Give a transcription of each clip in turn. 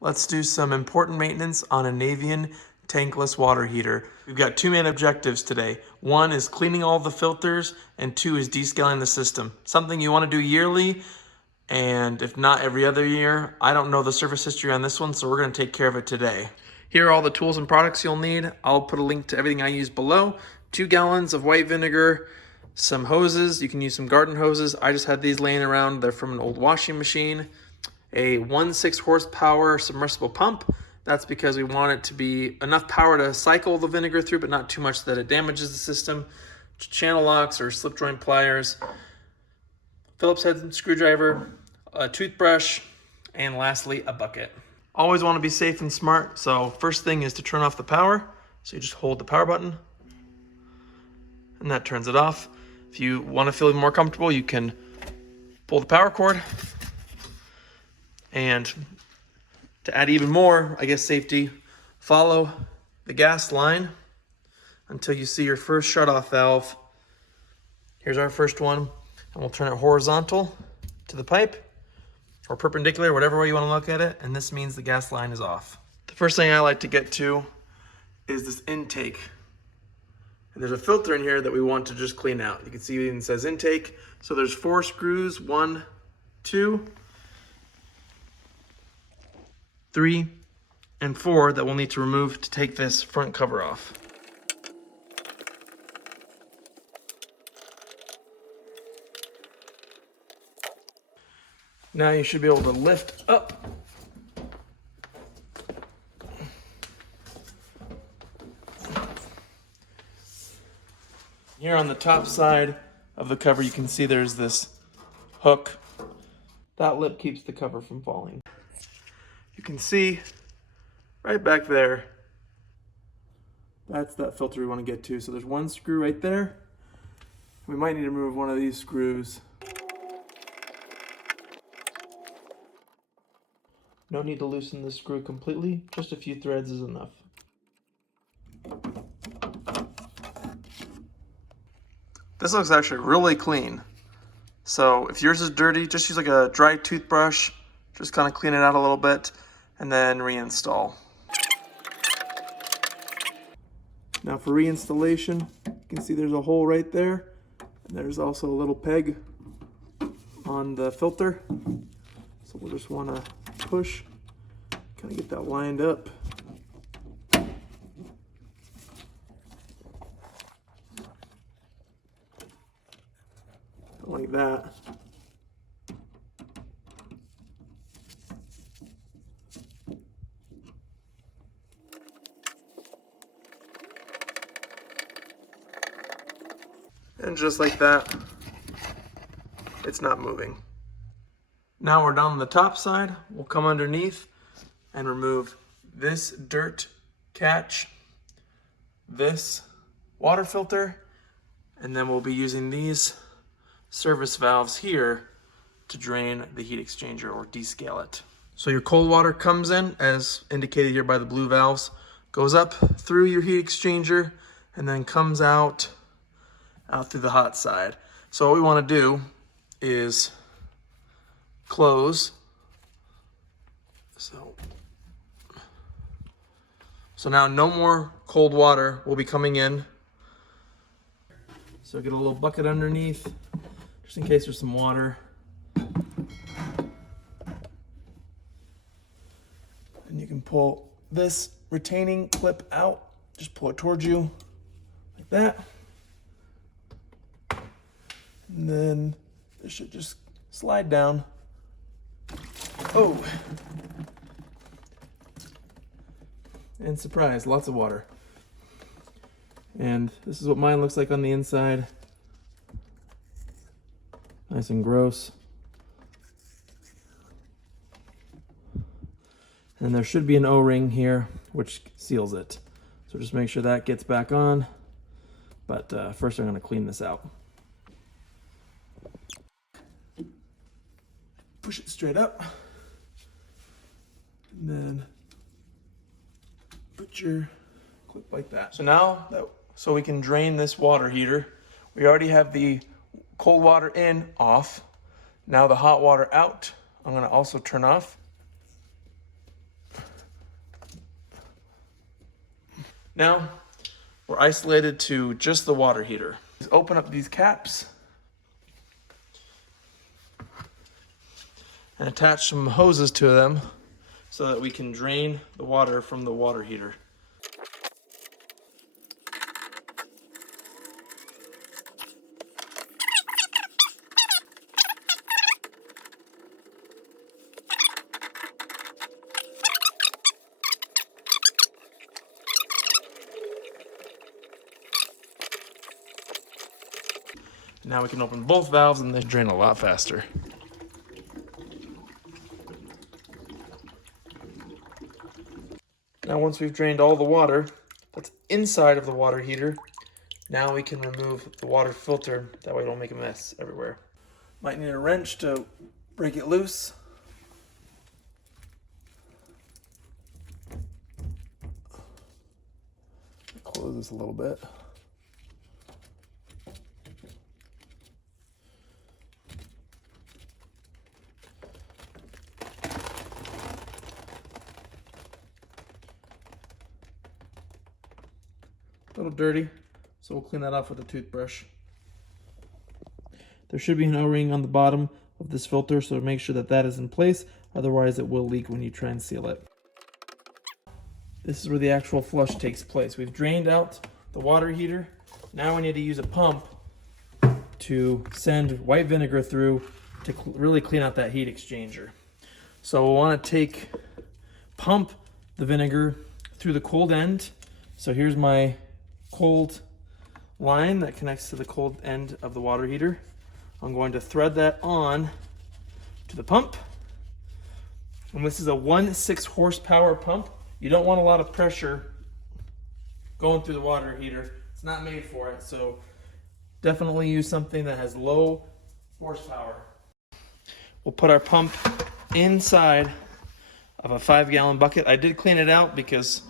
Let's do some important maintenance on a Navien tankless water heater. We've got two main objectives today. One is cleaning all the filters, and two is descaling the system. Something you want to do yearly, and if not every other year. I don't know the service history on this one, so we're going to take care of it today. Here are all the tools and products you'll need. I'll put a link to everything I use below. 2 gallons of white vinegar, some hoses. You can use some garden hoses. I just had these laying around. They're from an old washing machine. A 1.6 horsepower submersible pump. That's because we want it to be enough power to cycle the vinegar through, but not too much that it damages the system. Channel locks or slip joint pliers, Phillips head screwdriver, a toothbrush, and lastly, a bucket. Always want to be safe and smart, so first thing is to turn off the power. So you just hold the power button, and that turns it off. If you want to feel more comfortable, you can pull the power cord. And to add even more, I guess, safety, follow the gas line until you see your first shut-off valve. Here's our first one, and we'll turn it horizontal to the pipe, or perpendicular, whatever way you want to look at it, and this means the gas line is off. The first thing I like to get to is this intake. And there's a filter in here that we want to just clean out. You can see it even says intake. So there's 4 screws, 1, 2, 3, and 4 that we'll need to remove to take this front cover off. Now you should be able to lift up. Here on the top side of the cover, you can see there's this hook. That lip keeps the cover from falling. You can see right back there, that's that filter we want to get to. So there's 1 screw right there. We might need to remove one of these screws. No need to loosen the screw completely, just a few threads is enough. This looks actually really clean. So if yours is dirty, just use like a dry toothbrush, just kind of clean it out a little bit, and then reinstall. Now for reinstallation, you can see there's a hole right there, and there's also a little peg on the filter. So we'll just want to push, kind of get that lined up. Like that. And just like that, it's not moving. Now we're done on the top side. We'll come underneath and remove this dirt catch, this water filter, and then we'll be using these service valves here to drain the heat exchanger or descale it. So your cold water comes in, as indicated here by the blue valves, goes up through your heat exchanger, and then comes out through the hot side. So what we want to do is close. So now no more cold water will be coming in. So get a little bucket underneath, just in case there's some water. And you can pull this retaining clip out, just pull it towards you like that. And then this should just slide down. Oh! And surprise, lots of water. And this is what mine looks like on the inside. Nice and gross. And there should be an O-ring here, which seals it. So just make sure that gets back on. But first I'm going to clean this out. Push it straight up. And then put your clip like that. So now, so we can drain this water heater, we already have the cold water in off. Now the hot water out, I'm going to also turn off. Now, we're isolated to just the water heater. Just open up these caps and attach some hoses to them so that we can drain the water from the water heater. Now we can open both valves and they drain a lot faster. Now once we've drained all the water that's inside of the water heater, now we can remove the water filter. That way it won't make a mess everywhere. Might need a wrench to break it loose. Close this a little bit. A little dirty, so we'll clean that off with a toothbrush. There should be an O-ring on the bottom of this filter, so make sure that that is in place, otherwise it will leak when you try and seal it. This is where the actual flush takes place. We've drained out the water heater. Now we need to use a pump to send white vinegar through to really clean out that heat exchanger. So we'll want to pump the vinegar through the cold end. So here's my cold line that connects to the cold end of the water heater. I'm going to thread that on to the pump. And this is a 1.6 horsepower pump. You don't want a lot of pressure going through the water heater. It's not made for it, so definitely use something that has low horsepower. We'll put our pump inside of a 5-gallon bucket. I did clean it out because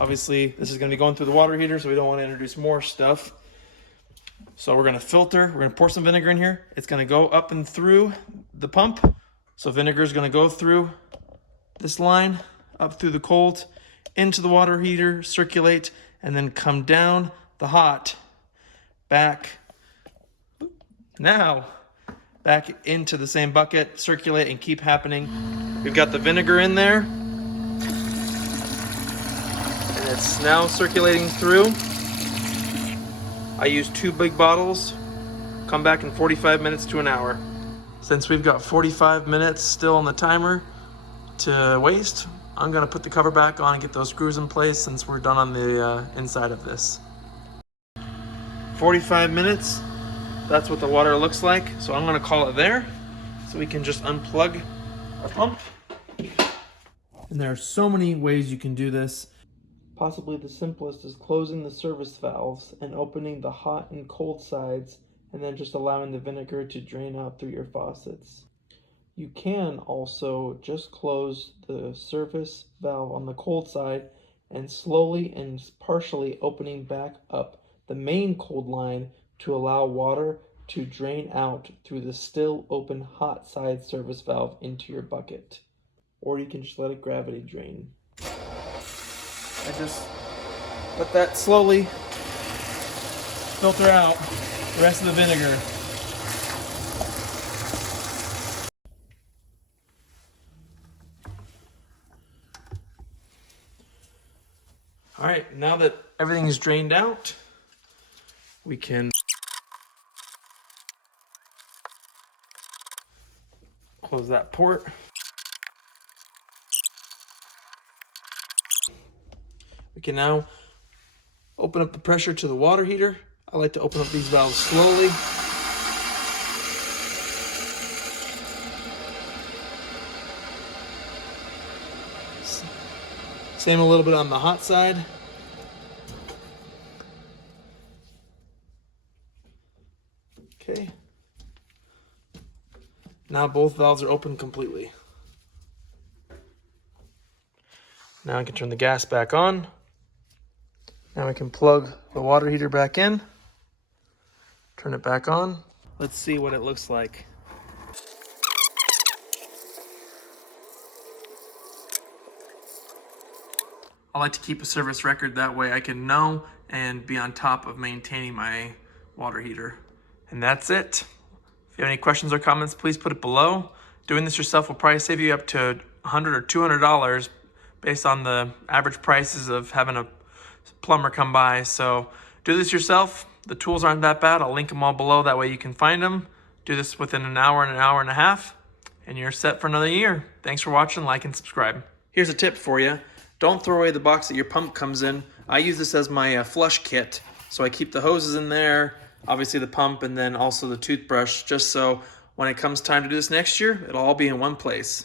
obviously this is going to be going through the water heater, so we don't want to introduce more stuff. So we're going to filter, we're going to pour some vinegar in here. It's going to go up and through the pump. So vinegar is going to go through this line, up through the cold, into the water heater, circulate, and then come down the hot, back into the same bucket, circulate, and keep happening. We've got the vinegar in there, and it's now circulating through. I use 2 big bottles, come back in 45 minutes to an hour. Since we've got 45 minutes still on the timer to waste, I'm gonna put the cover back on and get those screws in place since we're done on the inside of this. 45 minutes, that's what the water looks like. So I'm gonna call it there so we can just unplug our pump. And there are so many ways you can do this. Possibly the simplest is closing the service valves and opening the hot and cold sides, and then just allowing the vinegar to drain out through your faucets. You can also just close the service valve on the cold side and slowly and partially opening back up the main cold line to allow water to drain out through the still open hot side service valve into your bucket. Or you can just let it gravity drain. I just let that slowly filter out the rest of the vinegar. All right, now that everything is drained out, we can close that port. We can now open up the pressure to the water heater. I like to open up these valves slowly. Same a little bit on the hot side. Okay. Now both valves are open completely. Now I can turn the gas back on. Now we can plug the water heater back in. Turn it back on. Let's see what it looks like. I like to keep a service record, that way I can know and be on top of maintaining my water heater. And that's it. If you have any questions or comments, please put it below. Doing this yourself will probably save you up to $100 or $200 based on the average prices of having a plumber come by. So do this yourself. The tools aren't that bad. I'll link them all below. That way you can find them. Do this within an hour and a half, and you're set for another year. Thanks for watching. Like and subscribe. Here's a tip for you. Don't throw away the box that your pump comes in. I use this as my flush kit. So I keep the hoses in there, obviously the pump, and then also the toothbrush, just so when it comes time to do this next year, it'll all be in one place.